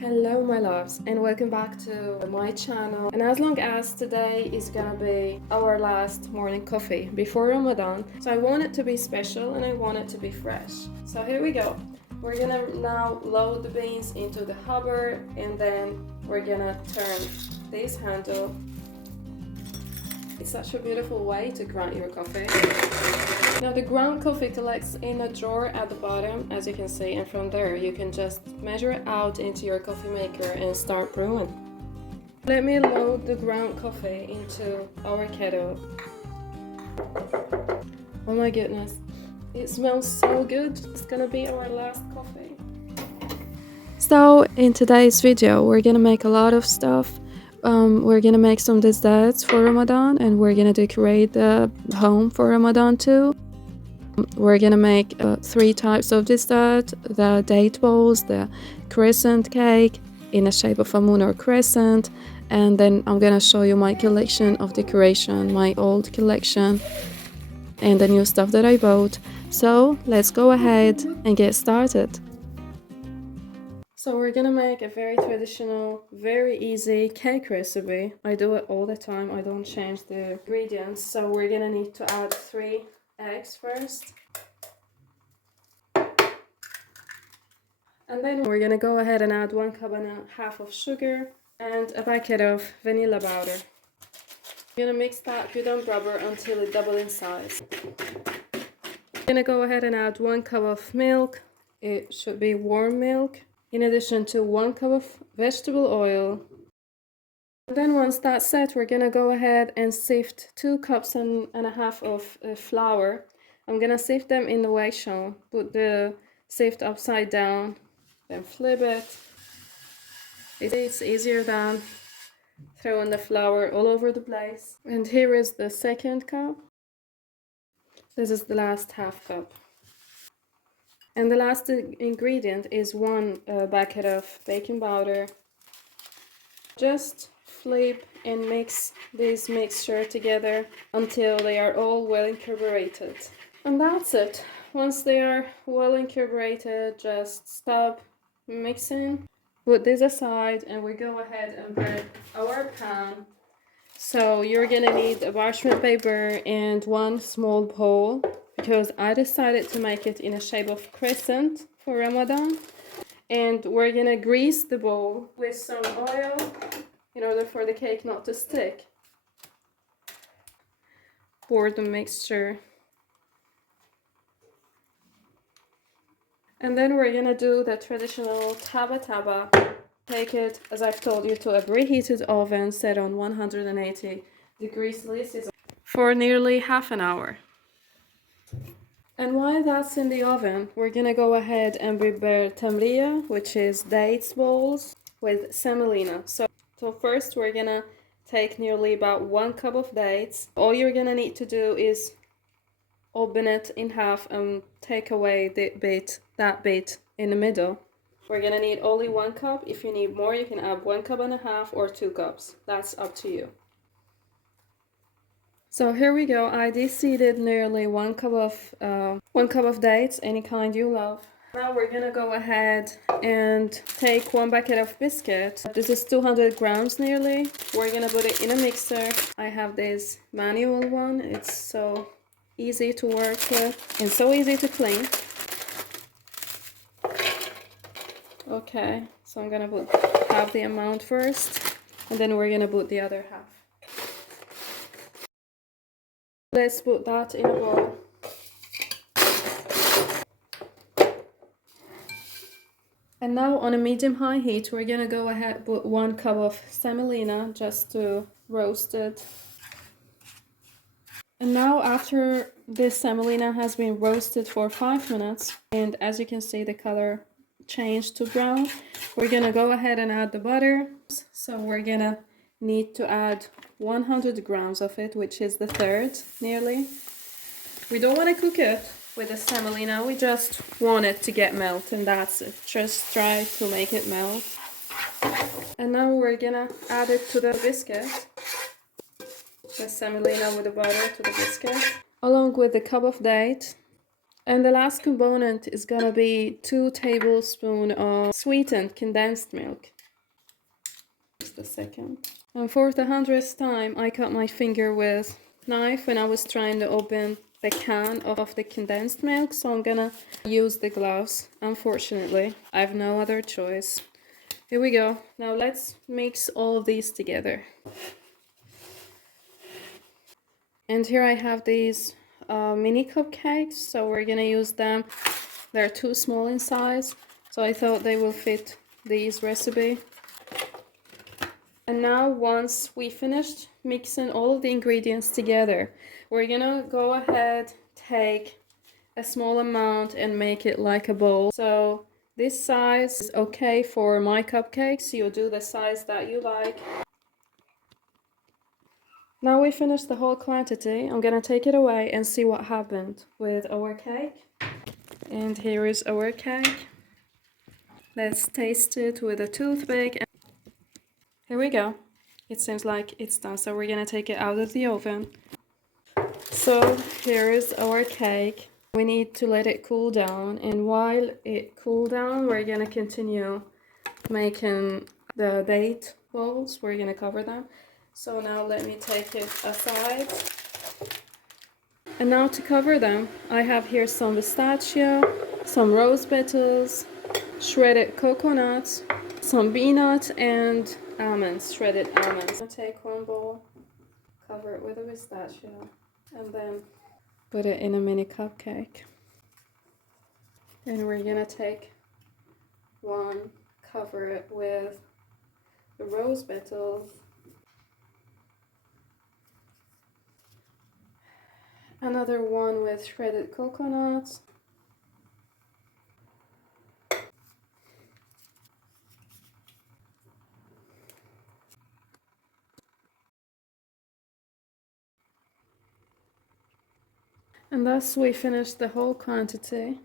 Hello my loves and welcome back to my channel, and as long as today is gonna be our last morning coffee before Ramadan, so I want it to be special and I want it to be fresh. So here we go. We're gonna now load the beans into the hopper, and then we're gonna turn this handle. It's such a beautiful way to grind your coffee. Now the ground coffee collects in a drawer at the bottom, as you can see, and from there you can just measure it out into your coffee maker and start brewing. Let me load the ground coffee into our kettle. Oh my goodness, it smells so good. It's gonna be our last coffee. So in today's video we're gonna make a lot of stuff. We're gonna make some desserts for Ramadan, and we're gonna decorate the home for Ramadan too. We're gonna make 3 types of dessert: the date balls, the crescent cake in the shape of a moon or crescent, and then I'm gonna show you my collection of decoration, my old collection, and the new stuff that I bought. So let's go ahead and get started. So we're gonna make a very traditional, very easy cake recipe. I do it all the time, I don't change the ingredients. So we're gonna need to add 3 eggs first. And then we're gonna go ahead and add 1.5 cups of sugar and a packet of vanilla powder. We're gonna mix that good and rubber until it doubles in size. We're gonna go ahead and add 1 cup of milk. It should be warm milk, in addition to 1 cup of vegetable oil. And then once that's set, we're gonna go ahead and sift 2 cups and a half of flour. I'm gonna sift them in the way shown. Put the sift upside down, then flip it. It's easier than throwing the flour all over the place. And here is the second cup. This is the last half cup. And the last ingredient is 1 bucket of baking powder. Just flip and mix this mixture together until they are all well incorporated. And that's it. Once they are well incorporated, just stop mixing. Put this aside and we go ahead and prep our pan. So you're gonna need a parchment paper and 1 small bowl, because I decided to make it in a shape of crescent for Ramadan. And we're gonna grease the bowl with some oil in order for the cake not to stick. Pour the mixture. And then we're gonna do the traditional taba. Take it, as I've told you, to a preheated oven set on 180 degrees Celsius for nearly half an hour. And while that's in the oven, we're gonna go ahead and prepare Tmriة, which is dates balls with semolina. So first we're gonna take nearly about 1 cup of dates. All you're gonna need to do is open it in half and take away that bit in the middle. We're gonna need only 1 cup. If you need more, you can add 1.5 cups or 2 cups. That's up to you. So here we go. I de-seeded nearly 1 cup of dates, any kind you love. Now we're gonna go ahead and take 1 bucket of biscuit. This is 200 grams nearly. We're gonna put it in a mixer. I have this manual one. It's so easy to work with and so easy to clean. Okay, so I'm gonna put half the amount first, and then we're gonna put the other half. Let's put that in a bowl. And now on a medium-high heat, we're gonna go ahead and put 1 cup of semolina just to roast it. And now after this semolina has been roasted for 5 minutes, and as you can see the color changed to brown, we're gonna go ahead and add the butter. So we're gonna need to add 100 grams of it, which is the third nearly. We don't want to cook it with the semolina, we just want it to get melt, and that's it. Just try to make it melt. And now we're gonna add it to the biscuit, the semolina with the butter to the biscuit, along with the cup of date. And the last component is gonna be 2 tablespoons of sweetened condensed milk. Just a second. And for the 100th time, I cut my finger with knife when I was trying to open the can of the condensed milk, so I'm gonna use the gloves. Unfortunately, I have no other choice. Here we go. Now let's mix all of these together. And here I have these mini cupcakes, so we're gonna use them. They're too small in size, so I thought they will fit this recipe. And now once we finished mixing all of the ingredients together, we're gonna go ahead, take a small amount and make it like a bowl. So this size is okay for my cupcakes. You do the size that you like. Now we finished the whole quantity. I'm gonna take it away and see what happened with our cake. And here is our cake. Let's taste it with a toothpick. Here we go. It seems like it's done, so we're gonna take it out of the oven. So here is our cake. We need to let it cool down, and while it cools down, we're gonna continue making the date balls. We're gonna cover them. So now let me take it aside. And now to cover them, I have here some pistachio, some rose petals, shredded coconuts, some peanuts, and almonds, shredded almonds. I'll take one bowl, cover it with a pistachio, and then put it in a mini cupcake. And we're gonna take one, cover it with the rose petals, another one with shredded coconuts, and thus we finished the whole quantity.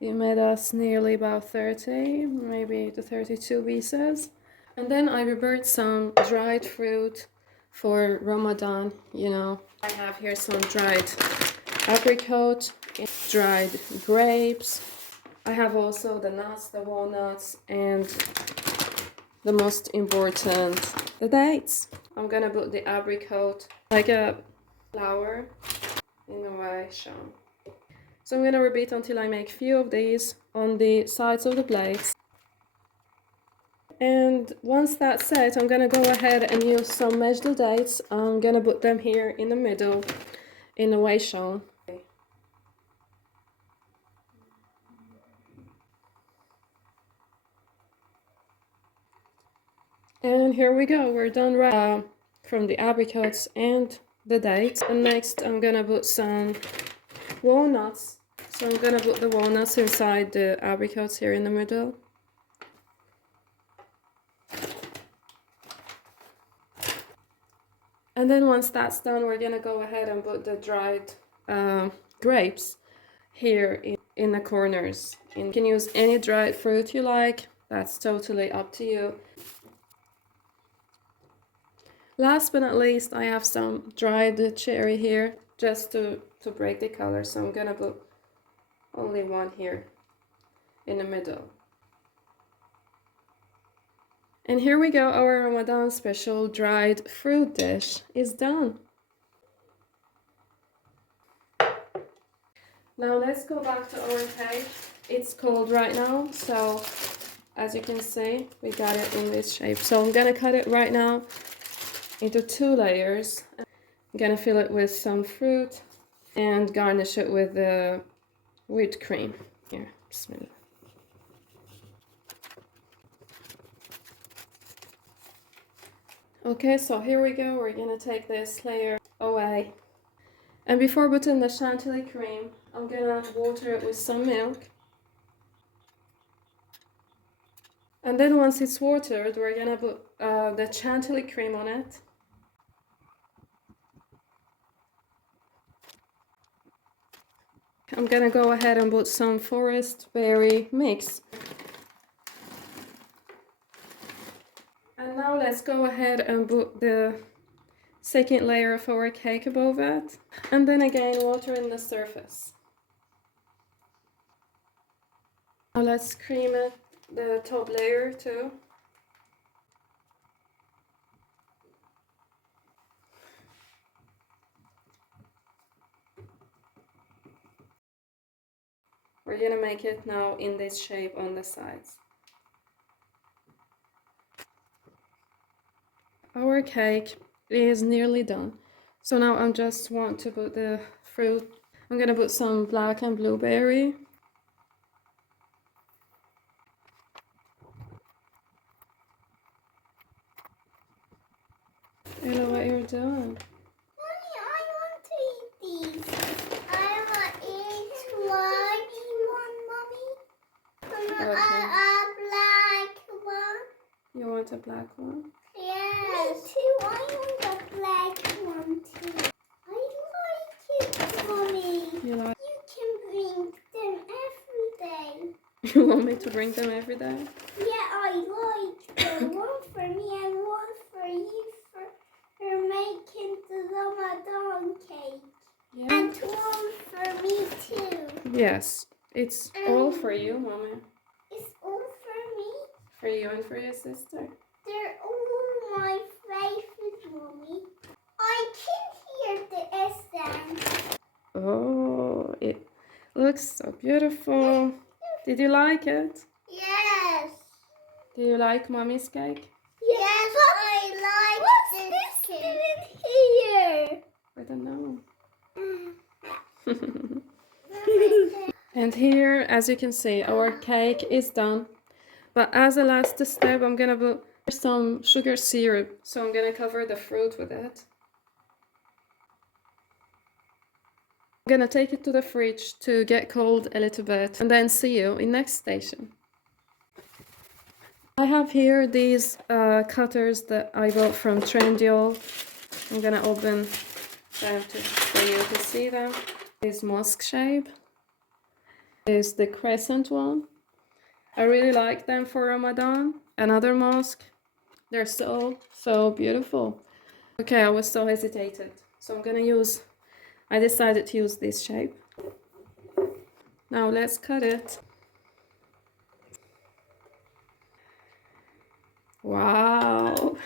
It made us nearly about 30, maybe to 32 pieces. And then I prepared some dried fruit for Ramadan, you know. I have here some dried apricot, dried grapes. I have also the nuts, the walnuts, and the most important, the dates. I'm gonna put the apricot like a flower in the way shown. So I'm gonna repeat until I make few of these on the sides of the plates. And once that's set, I'm gonna go ahead and use some mashed dates. I'm gonna put them here in the middle in the way shown. And here we go, we're done right from the apricots and the dates. And next I'm gonna put some walnuts. So I'm gonna put the walnuts inside the apricots here in the middle. And then once that's done, we're gonna go ahead and put the dried grapes here in the corners. And you can use any dried fruit you like, that's totally up to you. Last but not least, I have some dried cherry here just to break the color, so I'm gonna put only one here in the middle. And here we go, our Ramadan special dried fruit dish is done. Now let's go back to our cake. It's cold right now, so as you can see, we got it in this shape. So I'm gonna cut it right now into 2 layers. I'm gonna fill it with some fruit and garnish it with the whipped cream. Here, bismillah. Okay, so here we go. We're gonna take this layer away. And before putting the chantilly cream, I'm gonna water it with some milk. And then once it's watered, we're gonna put the chantilly cream on it. I'm gonna go ahead and put some forest berry mix. And now let's go ahead and put the second layer of our cake above it. And then again, water in the surface. Now let's cream it, the top layer too. We're gonna make it now in this shape on the sides. Our cake is nearly done. So now I just want to put the fruit. I'm gonna put some black and blueberry. You know what you're doing? Mommy, I want to eat these. I want to eat one, Mommy. Okay. A black one. You want a black one? Yes. Me too. I want a black one too. I like it, Mommy. You like? You can bring them every day. You want me to bring them every day? Yeah, I like them. One for me and one for you for making the Ramadan cake. Yeah. And one for me too. Yes. It's all for you, Mommy. It's all for me. For you and for your sister. They're all my favorite, Mommy. I can hear the essence. Oh, it looks so beautiful. Did you like it? Yes. Do you like Mommy's cake? Yes, I like this cake. Here. I don't know. And here, as you can see, our cake is done. But as a last step, I'm gonna put some sugar syrup. So I'm gonna cover the fruit with it. I'm gonna take it to the fridge to get cold a little bit and then see you in next station. I have here these cutters that I bought from Trendyol. I'm gonna open them for you to see them. This mosque shape is the crescent one. I really like them for Ramadan. Another mosque. They're so beautiful. Okay, I was so hesitated. So I decided to use this shape. Now let's cut it. Wow.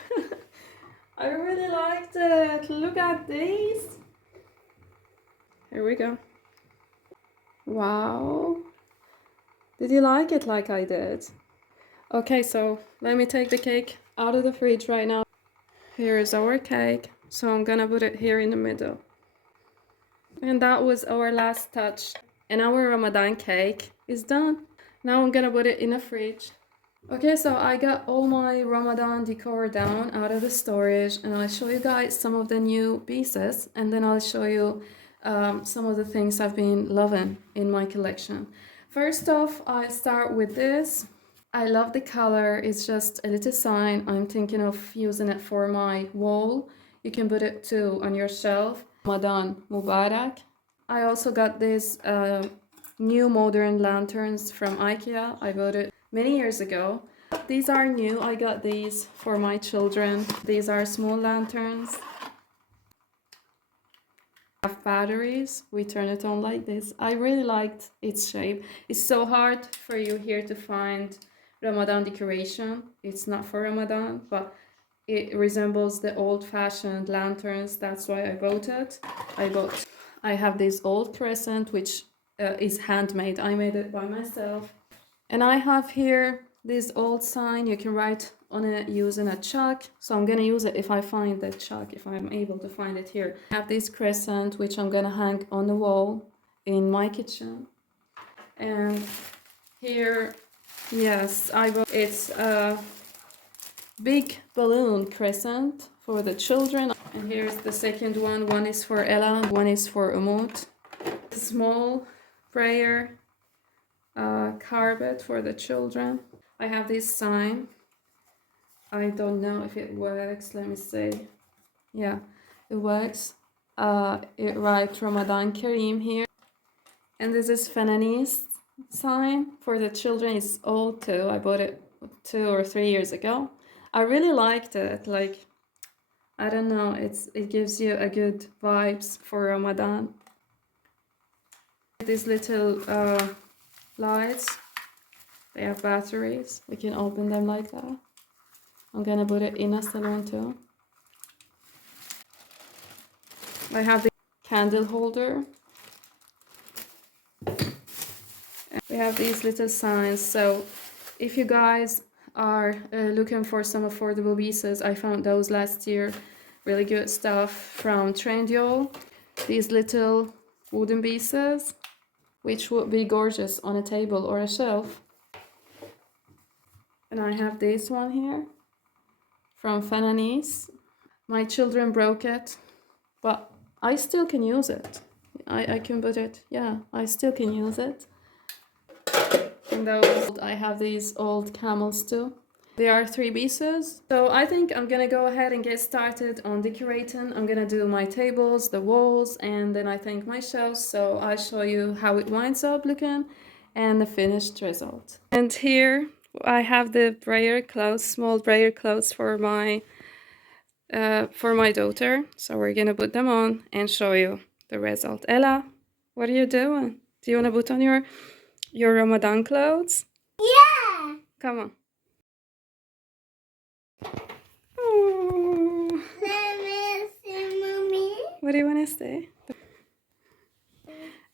I really liked it. Look at these. Here we go. Wow. Did you like it like I did? Okay, so let me take the cake out of the fridge right now. Here is our cake. So I'm gonna put it here in the middle. And that was our last touch. And our Ramadan cake is done. Now I'm gonna put it in the fridge. Okay, so I got all my Ramadan decor down out of the storage, and I'll show you guys some of the new pieces, and then I'll show you some of the things I've been loving in my collection. First off, I start with this. I love the color. It's just a little sign. I'm thinking of using it for my wall. You can put it too on your shelf. Ramadan Mubarak. I also got these new modern lanterns from IKEA. I bought it many years ago. These are new. I got these for my children. These are small lanterns. Have batteries. We turn it on like this. I really liked its shape. It's so hard for you here to find Ramadan decoration. It's not for Ramadan, but it resembles the old-fashioned lanterns. That's why I bought it. I have this old crescent, which is handmade. I made it by myself. And I have here this old sign. You can write on it using a chalk. So I'm gonna use it if I find the chalk, if I'm able to find it here. I have this crescent, which I'm gonna hang on the wall in my kitchen. And here, yes, it's a big balloon crescent for the children. And here's the second one. One is for Ella, one is for Umut. Small prayer carpet for the children. I have this sign. I don't know if it works. Let me see. Yeah, it works. It writes Ramadan Kareem here. And this is Fanani's sign for the children. It's old too. I bought it 2 or 3 years ago. I really liked it. Like, I don't know, it gives you a good vibes for Ramadan. These little lights. They have batteries. We can open them like that. I'm gonna put it in a salon too. I have the candle holder. We have these little signs. So if you guys are looking for some affordable pieces, I found those last year. Really good stuff from Trendyol. These little wooden pieces, which would be gorgeous on a table or a shelf. And I have this one here from Fananis. My children broke it, but I still can use it. I can put it, yeah, I still can use it. And those, I have these old camels too. There are 3 pieces. So I think I'm gonna go ahead and get started on decorating. I'm gonna do my tables, the walls, and then I think my shelves. So I'll show you how it winds up looking and the finished result. And here I have the prayer clothes, small prayer clothes for my daughter. So we're gonna put them on and show you the result. Ella, what are you doing? Do you wanna put on your Ramadan clothes? Yeah. Come on. Oh. Let me see, Mommy. What do you want to say?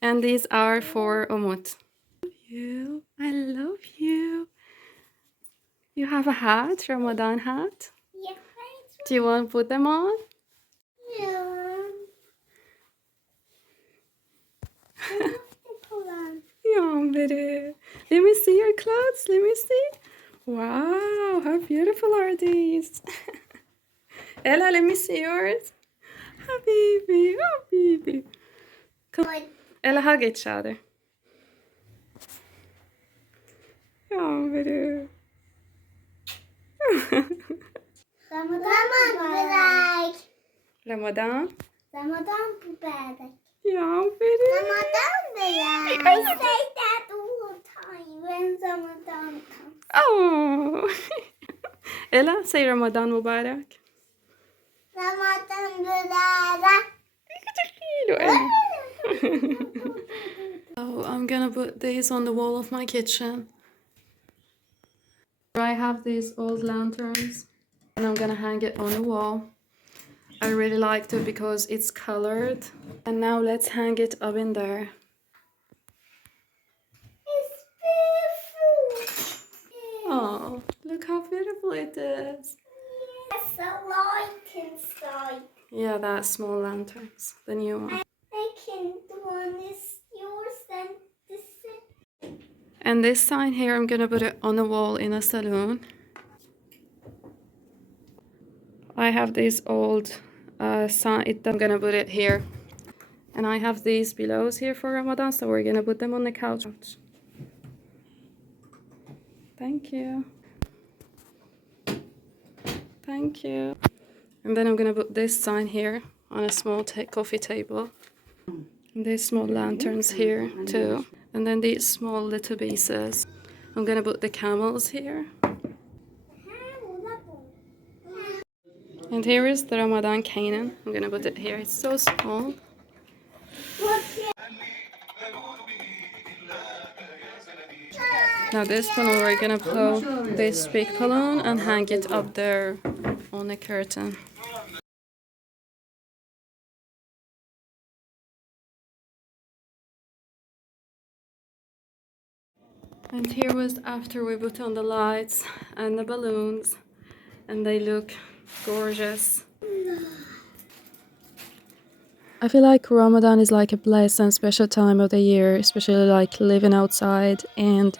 And these are for Umut. You, I love you. You have a hat, Ramadan hat. Yeah. Do you want to put them on? Yeah. Yeah, baby. Let me see your clothes. Let me see. Wow, how beautiful are these? Ella, let me see yours. Habibi, Habibi. Come on. Ella, hug each other. Yeah, baby. Ramadan Mubarak. Ramadan. Ramadan Mubarak. Yeah, baby. Ramadan Mubarak. I say that all the time when Ramadan comes. Oh. Ella, say Ramadan Mubarak. Ramadan Mubarak. Oh, I'm gonna put these on the wall of my kitchen. I have these old lanterns and I'm gonna hang it on the wall. I really liked it because it's colored. And now let's hang it up in there. It's beautiful. Oh, look how beautiful it is. Yes, a light inside. Yeah, that's small lanterns, the new one. I can the one is yours and this is. And this sign here, I'm gonna put it on the wall in a saloon. I have this old sign, I'm gonna put it here. And I have these pillows here for Ramadan, so we're gonna put them on the couch. Thank you. Thank you. And then I'm gonna put this sign here on a small coffee table. And these small lanterns here too. And then these small little pieces. I'm gonna put the camels here. And here is the Ramadan cannon. I'm gonna put it here. It's so small. Now this balloon, we're gonna blow this big balloon and hang it up there on the curtain. And here was after we put on the lights and the balloons, and they look gorgeous. I feel like Ramadan is like a blessed and special time of the year, especially like living outside and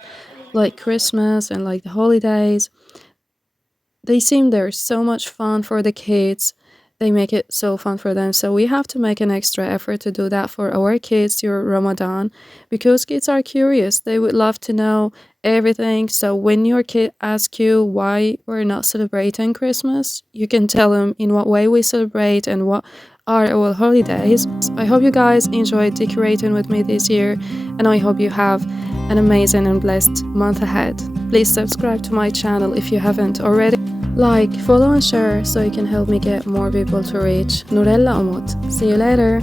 like Christmas and like the holidays. They seem they're so much fun for the kids. They make it so fun for them. So we have to make an extra effort to do that for our kids during Ramadan, because kids are curious. They would love to know everything. So when your kid asks you why we're not celebrating Christmas, you can tell them in what way we celebrate and what are our holidays. I hope you guys enjoyed decorating with me this year, and I hope you have an amazing and blessed month ahead. Please subscribe to my channel if you haven't already. Like, follow and share so you can help me get more people to reach. Nurella Umut. See you later.